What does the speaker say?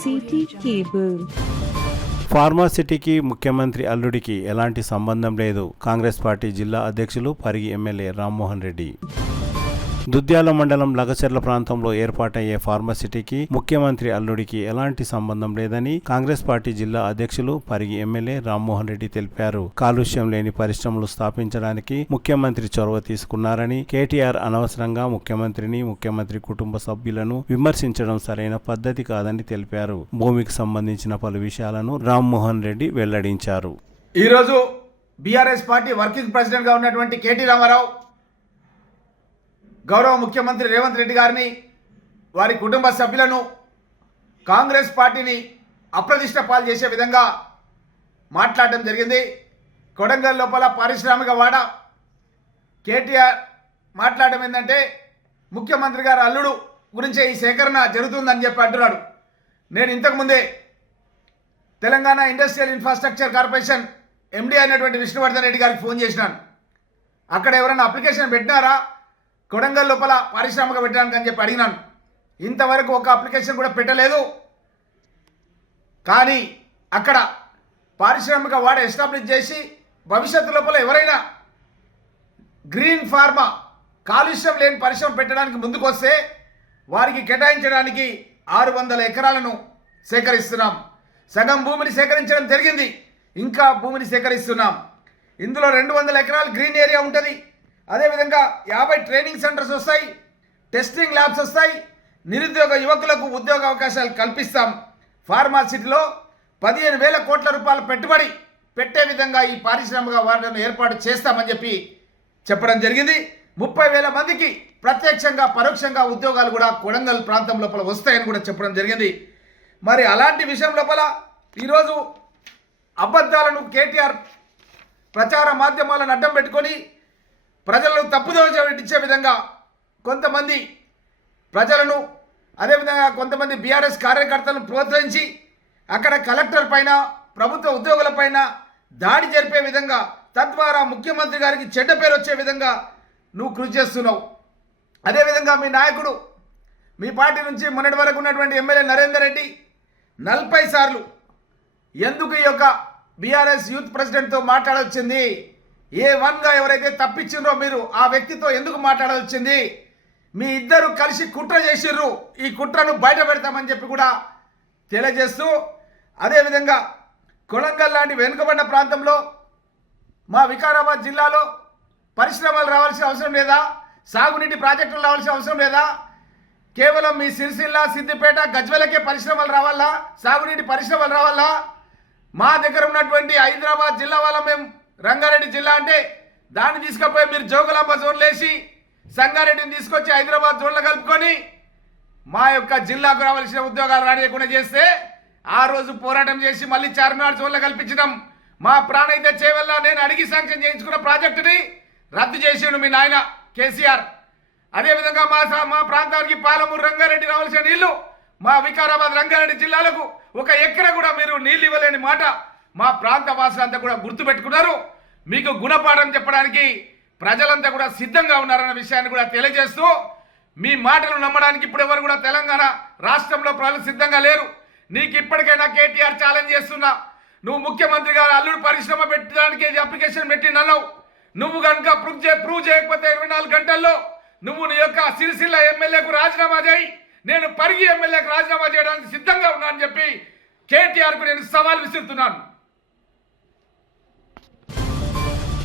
City cable. ఫార్మాసిటీకి ముఖ్యమంత్రి అల్లుడికి ఎలాంటి సంబంధం లేదు. కాంగ్రెస్ పార్టీ జిల్లా అధ్యక్షులు పరిగి ఎమ్మెల్యే రామ్మోహన్ రెడ్డి. దుద్యాల మండలం లగచెర్ల ప్రాంతంలో ఏర్పాటయ్యే ఫార్మాసిటీకి ముఖ్యమంత్రి అల్లుడికి ఎలాంటి సంబంధం లేదని కాంగ్రెస్ పార్టీ జిల్లా అధ్యక్షులు పరిగి ఎమ్మెల్యే రామ్మోహన్ రెడ్డి తెలిపారు. కాలుష్యం లేని పరిశ్రమలు స్థాపించడానికి ముఖ్యమంత్రి చొరవ తీసుకున్నారని, కేటీఆర్ అనవసరంగా ముఖ్యమంత్రి కుటుంబ సభ్యులను విమర్శించడం సరైన పద్ధతి కాదని తెలిపారు. భూమికి సంబంధించిన పలు విషయాలను రామ్మోహన్ రెడ్డి వెల్లడించారు. ఈరోజు బీఆర్ఎస్ పార్టీ వర్కింగ్ ప్రెసిడెంట్గా ఉన్నటువంటి కేటీ రామారావు గౌరవ ముఖ్యమంత్రి రేవంత్ రెడ్డి గారిని, వారి కుటుంబ సభ్యులను, కాంగ్రెస్ పార్టీని అప్రతిష్ట పాలు చేసే విధంగా మాట్లాడడం జరిగింది. కొడంగల్ లోపల పారిశ్రామిక వాడ కేటీఆర్ మాట్లాడడం ఏంటంటే ముఖ్యమంత్రి గారు అల్లుడు గురించే ఈ సేకరణ జరుగుతుందని చెప్పి అంటున్నాడు. నేను ఇంతకుముందే Telangana industrial infrastructure corporation MD అయినటువంటి విష్ణువర్ధన్ రెడ్డి గారికి ఫోన్ చేసినాను. అక్కడ ఎవరైనా అప్లికేషన్ పెట్టినారా కొడంగల్ లోపల పారిశ్రామిక పెట్టడానికి అని చెప్పి అడిగినాను. ఇంతవరకు ఒక అప్లికేషన్ కూడా పెట్టలేదు. కానీ అక్కడ పారిశ్రామిక వాడ ఎస్టాబ్లిష్ చేసి భవిష్యత్తు లోపల ఎవరైనా గ్రీన్ ఫార్మా కాలుష్యం లేని పరిశ్రమ పెట్టడానికి ముందుకు వస్తే వారికి కేటాయించడానికి 600 ఎకరాలను సేకరిస్తున్నాం. సగం భూమిని సేకరించడం జరిగింది, ఇంకా భూమిని సేకరిస్తున్నాం. ఇందులో 200 ఎకరాలు గ్రీన్ ఏరియా ఉంటుంది. అదేవిధంగా 50 ట్రైనింగ్ సెంటర్స్ వస్తాయి, టెస్టింగ్ ల్యాబ్స్ వస్తాయి. నిరుద్యోగ యువకులకు ఉద్యోగ అవకాశాలు కల్పిస్తాం. ఫార్మాసిటీలో 15,000 కోట్ల రూపాయల పెట్టుబడి పెట్టే విధంగా ఈ పారిశ్రామిక వార్డును ఏర్పాటు చేస్తామని చెప్పి చెప్పడం జరిగింది. 30,000 మందికి ప్రత్యక్షంగా పరోక్షంగా ఉద్యోగాలు కూడా కొడంగల్ ప్రాంతం లోపల వస్తాయని కూడా చెప్పడం జరిగింది. మరి అలాంటి విషయం లోపల ఈరోజు అబద్ధాలను కేటీఆర్ ప్రచార మాధ్యమాలను అడ్డం పెట్టుకొని ప్రజలను తప్పుదోవ ఇచ్చే విధంగా కొంతమంది ప్రజలను, అదేవిధంగా కొంతమంది బీఆర్ఎస్ కార్యకర్తలను ప్రోత్సహించి అక్కడ కలెక్టర్ పైన, ప్రభుత్వ ఉద్యోగుల పైన దాడి జరిపే విధంగా, తద్వారా ముఖ్యమంత్రి గారికి చెడ్డ పేరు వచ్చే విధంగా నువ్వు కృషి చేస్తున్నావు. అదేవిధంగా మీ నాయకుడు, మీ పార్టీ నుంచి మొన్నటి వరకు ఉన్నటువంటి ఎమ్మెల్యే నరేందర్ రెడ్డి 40 సార్లు ఎందుకు ఈ యొక్క బీఆర్ఎస్ యూత్ ప్రెసిడెంట్తో మాట్లాడొచ్చింది, A1గా ఎవరైతే తప్పించిండ్రో మీరు ఆ వ్యక్తితో ఎందుకు మాట్లాడవచ్చింది, మీ ఇద్దరు కలిసి కుట్ర చేసిర్రు, ఈ కుట్రను బయట పెడతామని చెప్పి కూడా తెలియజేస్తూ, అదేవిధంగా కొడంగల్ లాంటి వెనుకబడిన ప్రాంతంలో మా వికారాబాద్ జిల్లాలో పరిశ్రమలు రావాల్సిన అవసరం లేదా, సాగునీటి ప్రాజెక్టులు రావాల్సిన అవసరం లేదా, కేవలం మీ సిరిసిల్ల, సిద్దిపేట, గజ్వెలకే పరిశ్రమలు రావాలా, సాగునీటి పరిశ్రమలు రావాలా? మా దగ్గర ఉన్నటువంటి హైదరాబాద్ జిల్లా వాళ్ళ మేము రంగారెడ్డి జిల్లా అంటే దాన్ని తీసుకుపోయి మీరు జోగులాంబ జోన్లు వేసి సంగారెడ్డిని తీసుకొచ్చి హైదరాబాద్ జోన్లో కలుపుకొని మా యొక్క జిల్లాకు రావాల్సిన ఉద్యోగాలు రానియకుండా చేస్తే ఆ రోజు పోరాటం చేసి మళ్ళీ చార్మినార్ జోన్లో కల్పించడం, మా ప్రాణైతే చేవల్ల నేను అడిగి శాంక్షన్ చేయించుకున్న ప్రాజెక్టుని రద్దు చేసిండు మీ నాయన కేసీఆర్. అదేవిధంగా మా ప్రాంతానికి పాలమూరు, రంగారెడ్డి రావాల్సిన నీళ్లు మా వికారాబాద్, రంగారెడ్డి జిల్లాలకు 1 ఎకరా కూడా మీరు నీళ్ళు ఇవ్వలేని మాట మా ప్రాంత వాసులంతా కూడా గుర్తుపెట్టుకున్నారు. మీకు గుణపాఠం చెప్పడానికి ప్రజలంతా కూడా సిద్ధంగా ఉన్నారన్న విషయాన్ని కూడా తెలియజేస్తూ, మీ మాటలు నమ్మడానికి ఇప్పుడు ఎవరు కూడా తెలంగాణ రాష్ట్రంలో ప్రజలు సిద్ధంగా లేరు. నీకు ఇప్పటికైనా కేటీఆర్ ఛాలెంజ్ చేస్తున్నా, నువ్వు ముఖ్యమంత్రి గారు అల్లుడు పరిశ్రమ పెట్టడానికి అప్లికేషన్ పెట్టినన్నావు. నువ్వు కనుక ప్రూవ్ చేయకపోతే 24 గంటల్లో నువ్వు నీ యొక్క సిరిసిల్ల ఎమ్మెల్యేకు రాజీనామా చేయి, నేను పరిగి ఎమ్మెల్యేకు రాజీనామా చేయడానికి సిద్ధంగా ఉన్నా అని చెప్పి కేటీఆర్కు నేను సవాల్ విసురుతున్నాను.